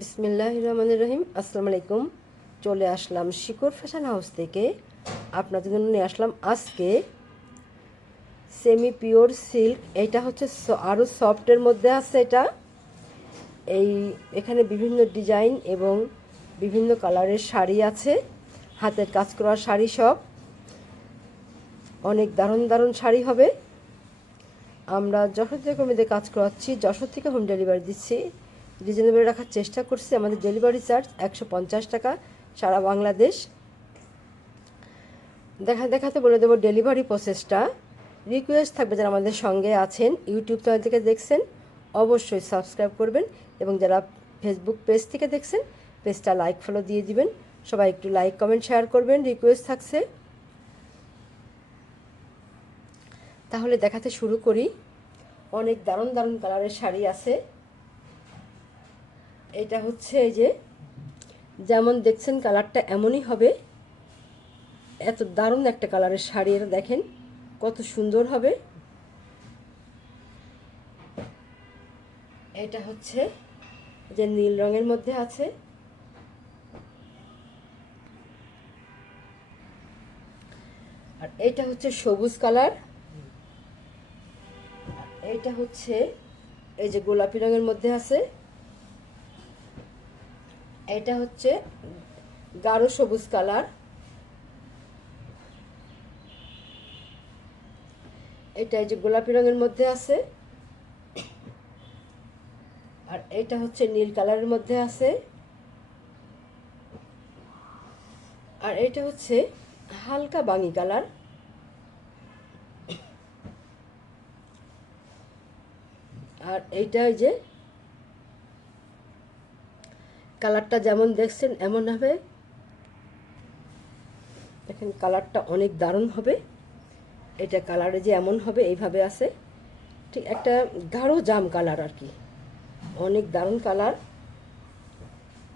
বিসমিল্লাহির রহমানির রহিম। আসসালামু আলাইকুম। চলে আসলাম শিকর ফ্যাশন হাউস থেকে। আপনাদের জন্য নিয়ে আসলাম আজকে সেমি পিওর সিল্ক। এটা হচ্ছে আরও সফটের মধ্যে আছে। এখানে বিভিন্ন ডিজাইন এবং বিভিন্ন কালারের শাড়ি আছে, হাতের কাজ করা শাড়ি। সব অনেক দারুণ দারুণ শাড়ি হবে। আমরা যশোর থেকে কর্মীদের কাজ করাচ্ছি, যশোর থেকে হোম ডেলিভারি দিচ্ছি। রিজনেবল রাখার চেষ্টা করছি। আমাদের ডেলিভারি চার্জ 150 টাকা সারা বাংলাদেশ। দেখাতে বলে দেবো ডেলিভারি প্রসেসটা। রিকোয়েস্ট থাকবে যারা আমাদের সঙ্গে আছেন, ইউটিউব চ্যানেল থেকে দেখছেন অবশ্যই সাবস্ক্রাইব করবেন, এবং যারা ফেসবুক পেজ থেকে দেখছেন পেজটা লাইক ফলো দিয়ে দিবেন। সবাই একটু লাইক কমেন্ট শেয়ার করবেন, রিকোয়েস্ট থাকছে। তাহলে দেখাতে শুরু করি। অনেক দারুণ দারুণ কালারের শাড়ি আছে। এটা হচ্ছে এই যে যেমন দেখছেন কালারটা এমনই হবে। এত দারুণ একটা কালারের শাড়ি, এটা দেখেন কত সুন্দর হবে। এটা হচ্ছে যে নীল রঙের মধ্যে আছে, আর এইটা হচ্ছে সবুজ কালার, এইটা হচ্ছে এই যে গোলাপি রঙের মধ্যে আছে, এটা হচ্ছে গাঢ় সবুজ কালার, এটা এই যে গোলাপি রঙের মধ্যে আছে, আর এটা হচ্ছে নীল কালারের মধ্যে আছে, আর এটা হচ্ছে হালকা বাঙ্গি কালার। আর এইটা এই যে কালারটা যেমন দেখছেন এমন হবে। দেখেন কালারটা অনেক দারুণ হবে। এটা কালারে যে এমন হবে এইভাবে আছে, ঠিক একটা গাঢ় জাম কালার আর কি, অনেক দারুণ কালার।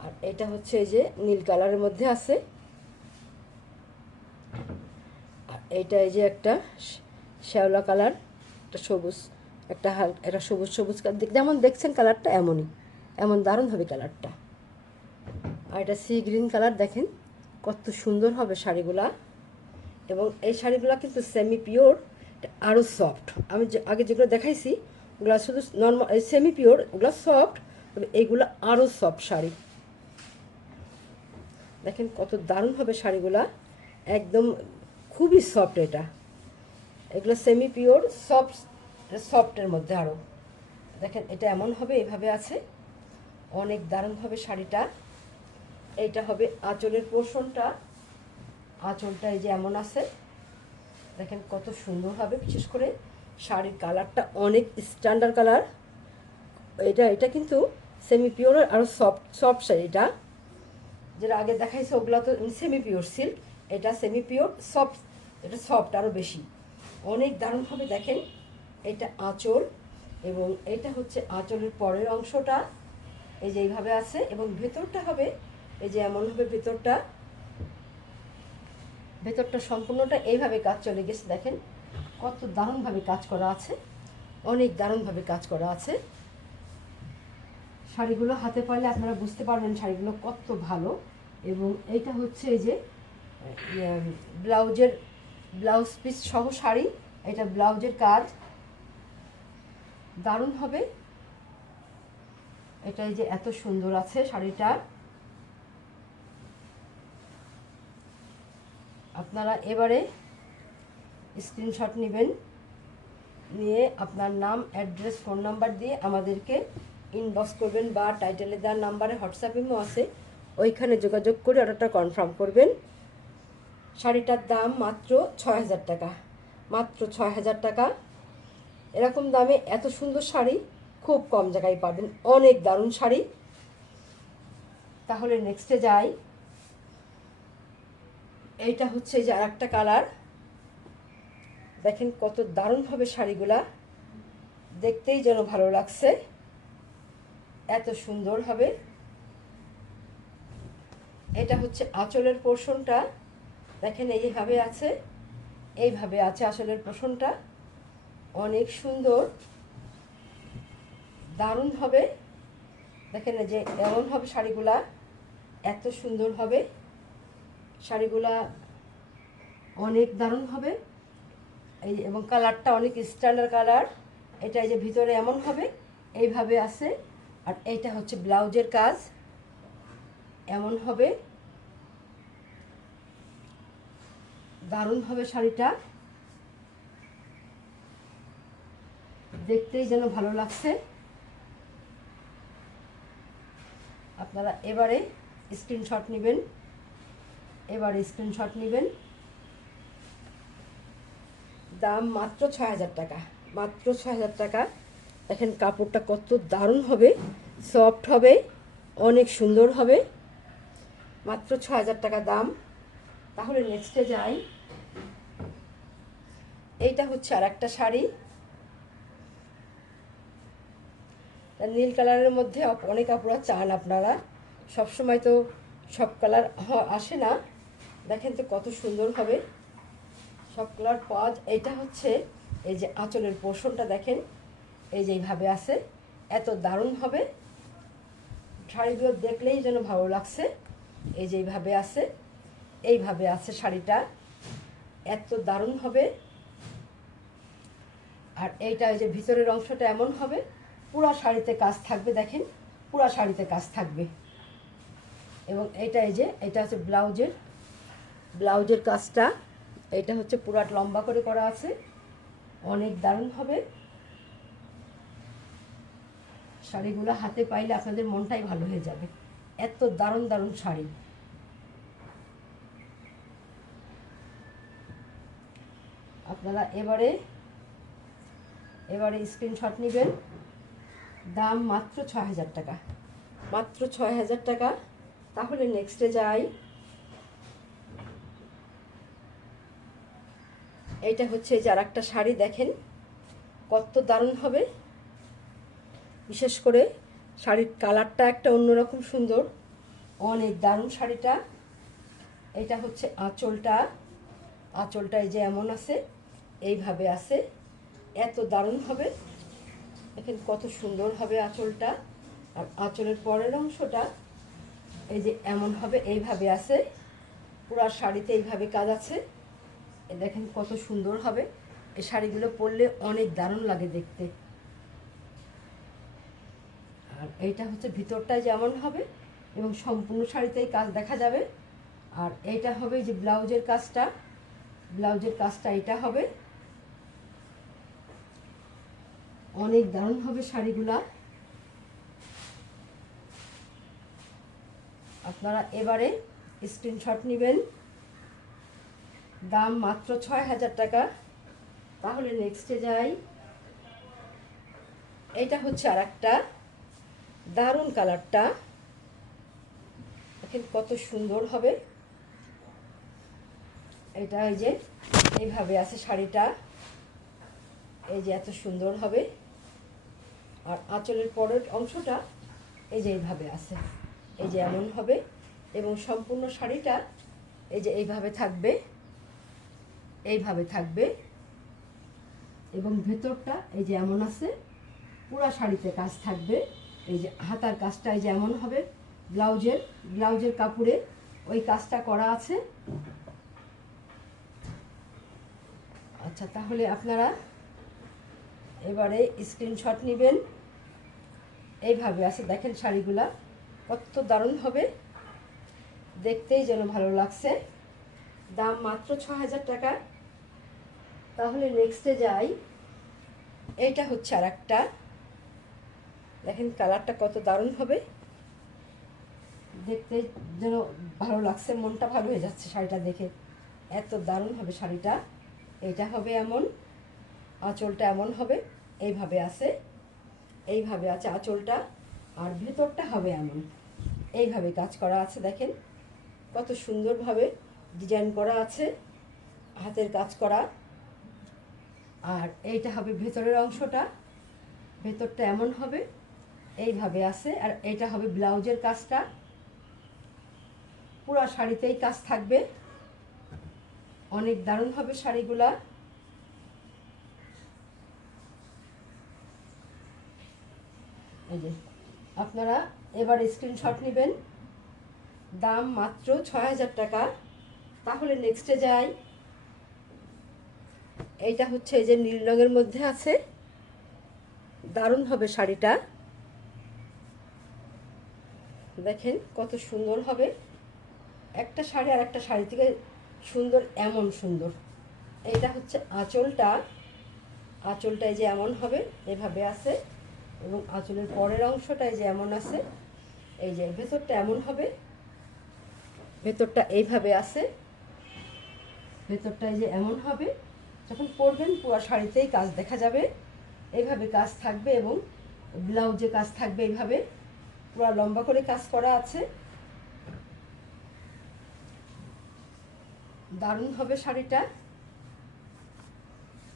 আর এটা হচ্ছে এই যে নীল কালারের মধ্যে আছে, আর এইটা এই যে একটা শ্যাওলা কালার, একটা সবুজ, একটা একটা সবুজ সবুজ যেমন দেখছেন কালারটা এমনই, এমন দারুণ হবে কালারটা। আর এটা সি গ্রিন কালার, দেখেন কত সুন্দর হবে শাড়িগুলা। এবং এই শাড়িগুলো কিন্তু সেমি পিওর, আরও সফট। আমি আগে যেগুলো দেখাইছি ওগুলো শুধু নর্মাল সেমি পিওর, ওগুলো সফট, তবে এইগুলো আরও সফট শাড়ি। দেখেন কত দারুণ হবে শাড়িগুলা, একদম খুবই সফট। এগুলো সেমি পিওর সফট, সফটের মধ্যে আরও দেখেন এটা এমন হবে, এইভাবে আছে, অনেক দারুণ হবে শাড়িটা। এইটা হবে আঁচলের পোর্শনটা। আঁচলটা এই যে এমন আছে, দেখেন কত সুন্দর হবে। বিশেষ করে শাড়ির কালারটা অনেক স্ট্যান্ডার্ড কালার। এটা কিন্তু সেমি পিওরের আরও সফট সফট শাড়িটা। যেটা আগে দেখাইছে ওগুলো তো সেমি পিওর সিল্ক, এটা সেমি পিওর সফট, এটা সফট আরও বেশি, অনেক দারুণ হবে। দেখেন এটা আঁচল, এবং এটা হচ্ছে আঁচলের পরের অংশটা এই যে এইভাবে আছে, এবং ভেতরটা হবে এই যে এমন হবে। ভেতরটা সম্পূর্ণটা এইভাবে কাজ চলে গেছে। দেখেন কত দারুণভাবে কাজ করা আছে, অনেক দারুণভাবে কাজ করা আছে। শাড়িগুলো হাতে পারলে আপনারা বুঝতে পারবেন শাড়িগুলো কত ভালো। এবং এইটা হচ্ছে এই যে ব্লাউজ পিস সহ শাড়ি, এটা ব্লাউজের কাজ দারুণ হবে। এটা এই যে এত সুন্দর আছে শাড়িটা। আপনারা এবারে স্ক্রিনশট নেবেন, নিয়ে আপনার নাম, অ্যাড্রেস, ফোন নাম্বার দিয়ে আমাদেরকে ইনবক্স করবেন, বা টাইটেলে দেওয়ার নাম্বারে হোয়াটসঅ্যাপ ইমো আছে, ওইখানে যোগাযোগ করে অর্ডারটা কনফার্ম করবেন। শাড়িটার দাম মাত্র ৬,০০০ টাকা, মাত্র ৬,০০০ টাকা। এরকম দামে এত সুন্দর শাড়ি খুব কম জায়গায় পাবেন, অনেক দারুণ শাড়ি। তাহলে নেক্সটে যাই। এইটা হচ্ছে যে আর একটা কালার, দেখেন কত দারুণ হবে শাড়িগুলা, দেখতেই যেন ভালো লাগছে, এত সুন্দর হবে। এটা হচ্ছে আঁচলের পোর্শনটা, দেখেন এইভাবে আছে, এইভাবে আছে আঁচলের পোর্শনটা, অনেক সুন্দর দারুণ হবে। দেখেন এই যে এমন হবে শাড়িগুলা, এত সুন্দর হবে শাড়িগুলা, অনেক দারুণ হবে। এই এবং কালারটা অনেক স্ট্যান্ডার্ড কালার। এটা এই যে ভিতরে এমন হবে, এইভাবে আছে। আর এইটা হচ্ছে ব্লাউজের কাজ, এমন হবে, দারুণ হবে শাড়িটা, দেখতেই যেন ভালো লাগছে। আপনারা এবারে স্ক্রিনশট নেবেন, দাম মাত্র ৬,০০০ টাকা, মাত্র ৬,০০০ টাকা। দেখেন কাপড়টা কত দারুণ হবে, সফট হবে, অনেক সুন্দর হবে, মাত্র ৬,০০০ টাকা দাম। তাহলে নেক্সটে যাই। এইটা হচ্ছে আর একটা শাড়ি, নীল কালারের মধ্যে অনেক আপুরা চান আপনারা, সবসময় তো সব কালার আসে না। দেখেন তো কত সুন্দর হবে, সব কালার পাওয়া। এইটা হচ্ছে এই যে আঁচলের পোর্শনটা দেখেন, এই যে এইভাবে আছে, এত দারুণ হবে শাড়িগুলো, দেখলেই যেন ভালো লাগছে। এই যে এইভাবে আছে শাড়িটা, এত দারুণ হবে। আর এইটা এই যে ভিতরের অংশটা এমন হবে, পুরা শাড়িতে কাজ থাকবে, দেখেন পুরা শাড়িতে কাজ থাকবে। এবং এইটা এই যে এটা হচ্ছে ব্লাউজের কাজটা, এটা হচ্ছে পুরা লম্বা করে করা আছে, অনেক দারুণ হবে। শাড়িগুলো হাতে পাইলে আপনাদের মনটাই ভালো হয়ে যাবে, এত দারুণ দারুণ শাড়ি। আপনারা এবারে স্ক্রিনশট নেবেন, দাম মাত্র ৬,০০০ টাকা, মাত্র ৬,০০০ টাকা। তাহলে নেক্সটে যাই। এইটা হচ্ছে যে আর একটা শাড়ি, দেখেন কত দারুণ হবে, বিশেষ করে শাড়ির কালারটা একটা অন্যরকম সুন্দর, অনেক দারুণ শাড়িটা। এটা হচ্ছে আঁচলটা এই যে এমন আছে, এইভাবে আছে, এত দারুণ হবে। দেখেন কত সুন্দর হবে আঁচলটা। আর আঁচলের পরের অংশটা এই যে এমন হবে, এইভাবে আছে, পুরা শাড়িতে এইভাবে কাজ আছে। দেখেন কত সুন্দর হবে, এই শাড়িগুলো পরলে অনেক দারুণ লাগে দেখতে। আর এইটা হচ্ছে ভিতরটায় যেমন হবে, এবং সম্পূর্ণ শাড়িতেই কাজ দেখা যাবে। আর এইটা হবে যে ব্লাউজের কাজটা এটা হবে, অনেক দারুণ হবে শাড়িগুলা। আপনারা এবারে স্ক্রিনশট নেবেন, দাম মাত্র ৬,০০০ টাকা। তাহলে নেক্সটে যাই। এটা হচ্ছে আর একটা দারুণ কালারটা, দেখেন কত সুন্দর হবে। এটা এই যে এইভাবে আছে শাড়িটা, এই যে এত সুন্দর হবে। আর আঁচলের পরের অংশটা এই যে এইভাবে আছে, এই যে এমন হবে। এবং সম্পূর্ণ শাড়িটা এই যে এইভাবে থাকবে, এবং ভেতরটা এই যে এমন আছে, পুরা শাড়িতে কাজ থাকবে। এই যে হাতার কাজটা এই যে এমন হবে, ব্লাউজের কাপড়ে ওই কাজটা করা আছে। আচ্ছা, তাহলে আপনারা এবারে স্ক্রিনশট নেবেন, এইভাবে আছে, দেখেন শাড়িগুলা কত দারুণ হবে, দেখতেই যেন ভালো লাগছে। দাম মাত্র ৬,০০০ টাকা। তাহলে নেক্সটে যাই। এইটা হচ্ছে আর একটা, দেখেন কালারটা কত দারুণ হবে, দেখতে যেন ভালো লাগছে, মনটা ভালো হয়ে যাচ্ছে শাড়িটা দেখে, এত দারুণ হবে শাড়িটা। এটা হবে এমন, আঁচলটা এমন হবে, এইভাবে আছে আঁচলটা। আর ভেতরটা হবে এমন, এইভাবে কাজ করা আছে, দেখেন কত সুন্দরভাবে ডিজাইন করা আছে, হাতের কাজ করা। আর এইটা হবে ভেতরের অংশটা, ভেতরটা এমন হবে, এইভাবে আছে। আর এইটা হবে ব্লাউজের কাজটা, পুরা শাড়িতেই কাজ থাকবে, অনেক দারুণ হবে শাড়িগুলা। এই যে আপনারা এবার স্ক্রিনশট নেবেন, দাম মাত্র ৬,০০০ টাকা। তাহলে নেক্সটে যাই। এইটা হচ্ছে এই যে নীল রঙের মধ্যে আছে, দারুণ হবে শাড়িটা। দেখেন কত সুন্দর হবে, একটা শাড়ি আর একটা শাড়ি থেকে সুন্দর, এমন সুন্দর। এইটা হচ্ছে আঁচলটা, আঁচলটা এই যে এমন হবে, এভাবে আছে, এবং আঁচলের পরের অংশটা এই যে এমন আছে, এই যে ভেতরটা এমন হবে, ভেতরটা এইভাবে আছে, ভেতরটা এই যে এমন হবে। যখন পরবেন পুরো শাড়িতেই কাজ দেখা যাবে, এইভাবে কাজ থাকবে, এবং ব্লাউজে কাজ থাকবে এইভাবে, পুরো লম্বা করে কাজ করা আছে। দারুণ হবে শাড়িটা।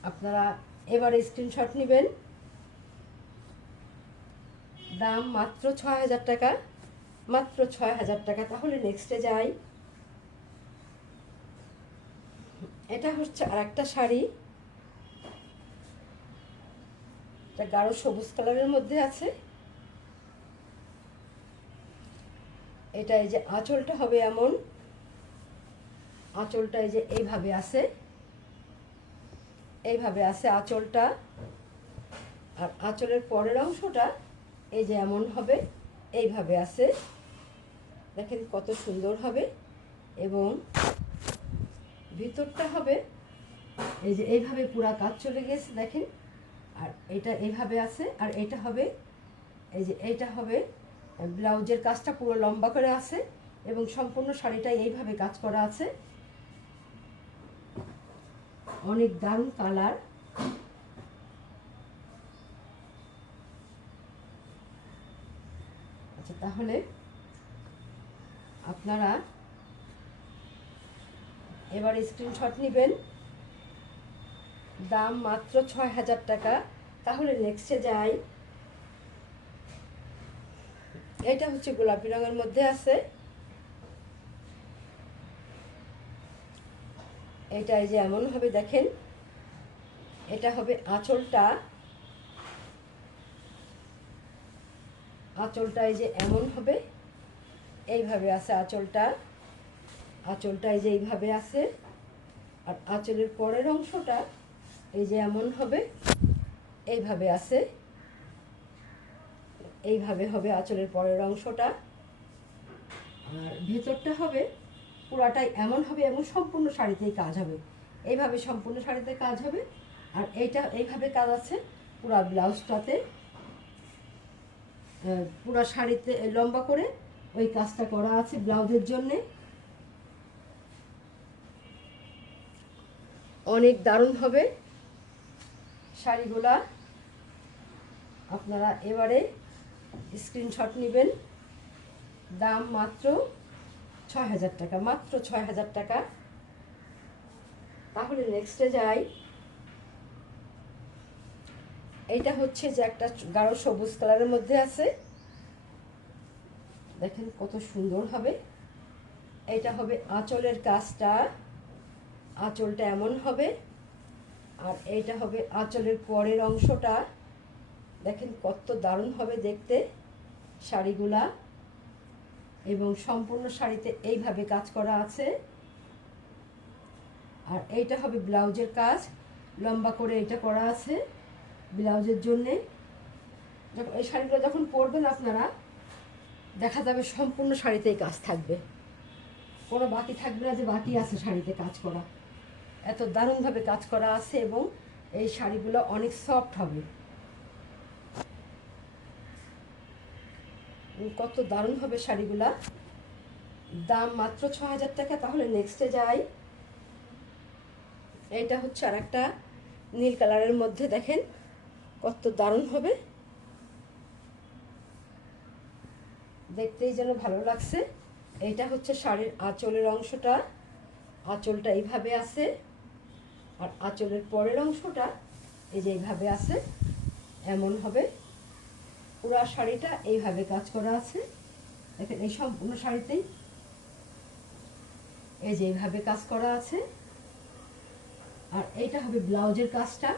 আপনারা এবারে স্ক্রিনশট নেবেন, দাম মাত্র ৬,০০০ টাকা, মাত্র ৬,০০০ টাকা। তাহলে নেক্সটে যাই। এটা হচ্ছে আর একটা শাড়ি, এটা গাঢ় সবুজ কালারের মধ্যে আছে। এটা এই যে আঁচলটা হবে এমন, আঁচলটা এই যে এইভাবে আছে, এইভাবে আছে আঁচলটা। আর আঁচলের পরের অংশটা এই যে এমন হবে, এইভাবে আছে। দেখেন কত সুন্দর হবে, এবং ভিতরটা হবে এই যে এইভাবে পুরা কাজ চলে গেছে দেখেন। আর এটা এইভাবে আছে, আর এটা হবে এই যে এইটা হবে ব্লাউজের কাজটা পুরো লম্বা করে আছে, এবং সম্পূর্ণ শাড়িটা এইভাবে কাজ করা আছে। অনেক দারুণ কালার। আচ্ছা, তাহলে আপনারা এবার স্ক্রিনশট নেবেন, দাম মাত্র ৬,০০০ টাকা। তাহলে নেক্সটে যাই। এটা হচ্ছে গোলাপি রঙের মধ্যে আছে, এটা এই যে এমন হবে দেখেন। এটা হবে আঁচলটা, আঁচলটা এই যে এমন হবে, এইভাবে আছে আঁচলটা, আঁচলটা এই যে এইভাবে আছে। আর আঁচলের পরের অংশটা এই যে এমন হবে, এইভাবে আছে, এইভাবে হবে আঁচলের পরের অংশটা। আর ভেতরটা হবে পুরাটাই এমন হবে, এবং সম্পূর্ণ শাড়িতেই কাজ হবে, এইভাবে সম্পূর্ণ শাড়িতে কাজ হবে। আর এইটা এইভাবে কাজ আছে পুরা ব্লাউজটাতে, পুরা শাড়িতে লম্বা করে ওই কাজটা করা আছে ব্লাউজের জন্যে। অনেক দারুণ হবে শাড়িগুলা। আপনারা এবারে স্ক্রিনশট নেবেন, দাম মাত্র ৬,০০০ টাকা, মাত্র ৬,০০০ টাকা। তাহলে নেক্সটে যাই। এইটা হচ্ছে যে একটা গাঢ় সবুজ কালারের মধ্যে আছে, দেখেন কত সুন্দর হবে। এটা হবে আঁচলের কাজটা, আঁচলটা এমন হবে। আর এইটা হবে আঁচলের পরের অংশটা, দেখেন কত দারুণ হবে দেখতে শাড়িগুলা, এবং সম্পূর্ণ শাড়িতে এইভাবে কাজ করা আছে। আর এইটা হবে ব্লাউজের কাজ, লম্বা করে এটা করা আছে ব্লাউজের জন্যে। যখন এই শাড়িগুলো যখন পরবেন আপনারা, দেখা যাবে সম্পূর্ণ শাড়িতেই কাজ থাকবে, কোনো বাকি থাকবে না যে বাকি আছে শাড়িতে কাজ করা। এত দারুণভাবে কাজ করা আছে, এবং এই শাড়িগুলো অনেক সফট হবে। কত দারুণ হবে শাড়িগুলা, দাম মাত্র ৬,০০০ টাকা। তাহলে নেক্সটে যাই। এটা হচ্ছে আর একটা নীল কালারের মধ্যে, দেখেন কত দারুণ হবে, দেখতেই যেন ভালো লাগছে। এইটা হচ্ছে শাড়ির আঁচলের অংশটা, আঁচলটা এইভাবে আছে। আর আঁচলের পরের অংশটা এই যে এইভাবে আছে, এমন হবে। পুরা শাড়িটা এইভাবে কাজ করা আছে, দেখেন এই সম্পূর্ণ শাড়িতেই এই যে এইভাবে কাজ করা আছে। আর এইটা হবে ব্লাউজের কাজটা,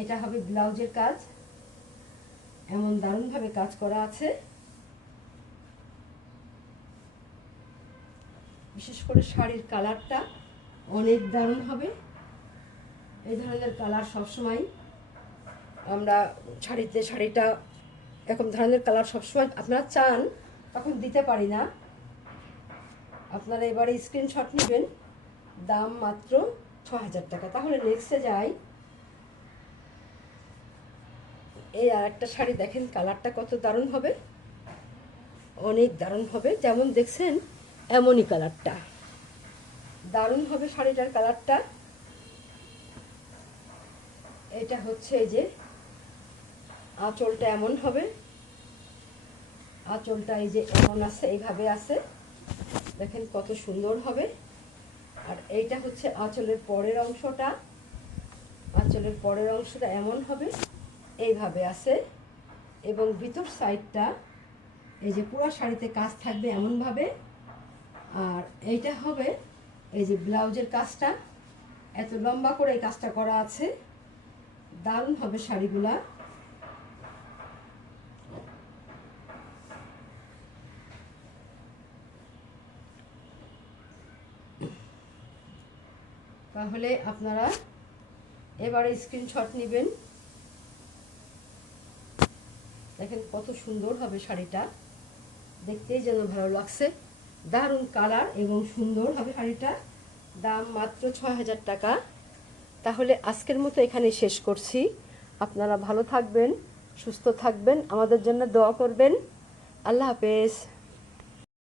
এটা হবে ব্লাউজের কাজ, এমন দারুণভাবে কাজ করা আছে। বিশেষ করে শাড়ির কালারটা অনেক দারুণ হবে। এই ধরনের কালার সবসময় আমরা শাড়িটা এরকম ধরনের কালার সবসময় আপনারা চান, তখন দিতে পারি না। আপনারা এবারে স্ক্রিনশট নেবেন, দাম মাত্র ৬,০০০ টাকা। তাহলে নেক্সটে যাই। এই আর একটা শাড়ি দেখেন, কালারটা কত দারুণ হবে, অনেক দারুণ হবে। যেমন দেখছেন এমনই কালারটা দারুণ হবে শাড়িটার কালারটা। এটা হচ্ছে এই যে আঁচলটা এমন হবে, আঁচলটা এই যে এমন আছে, এইভাবে আছে, দেখেন কত সুন্দর হবে। আর এইটা হচ্ছে আঁচলের পরের অংশটা, আঁচলের পরের অংশটা এমন হবে, এইভাবে আছে। এবং ভিতর সাইডটা এই যে পুরো শাড়িতে কাজ থাকবে এমনভাবে। আর এইটা হবে এই যে ব্লাউজের কাজটা, এত লম্বা করে এই কাজটা করা আছে, দারুণ হবে শাড়িগুলা। তাহলে আপনারা এবারে স্ক্রিনশট নেবেন। দেখেন কত সুন্দর হবে শাড়িটা, দেখতেই যেন ভালো লাগছে, দারুণ কালার এবং সুন্দর হবে শাড়িটা। দাম মাত্র ৬,০০০ টাকা। তাহলে আজকের মতো এখানে শেষ করছি। আপনারা ভালো থাকবেন, সুস্থ থাকবেন, আমাদের জন্য দোয়া করবেন। আল্লাহ হাফেজ।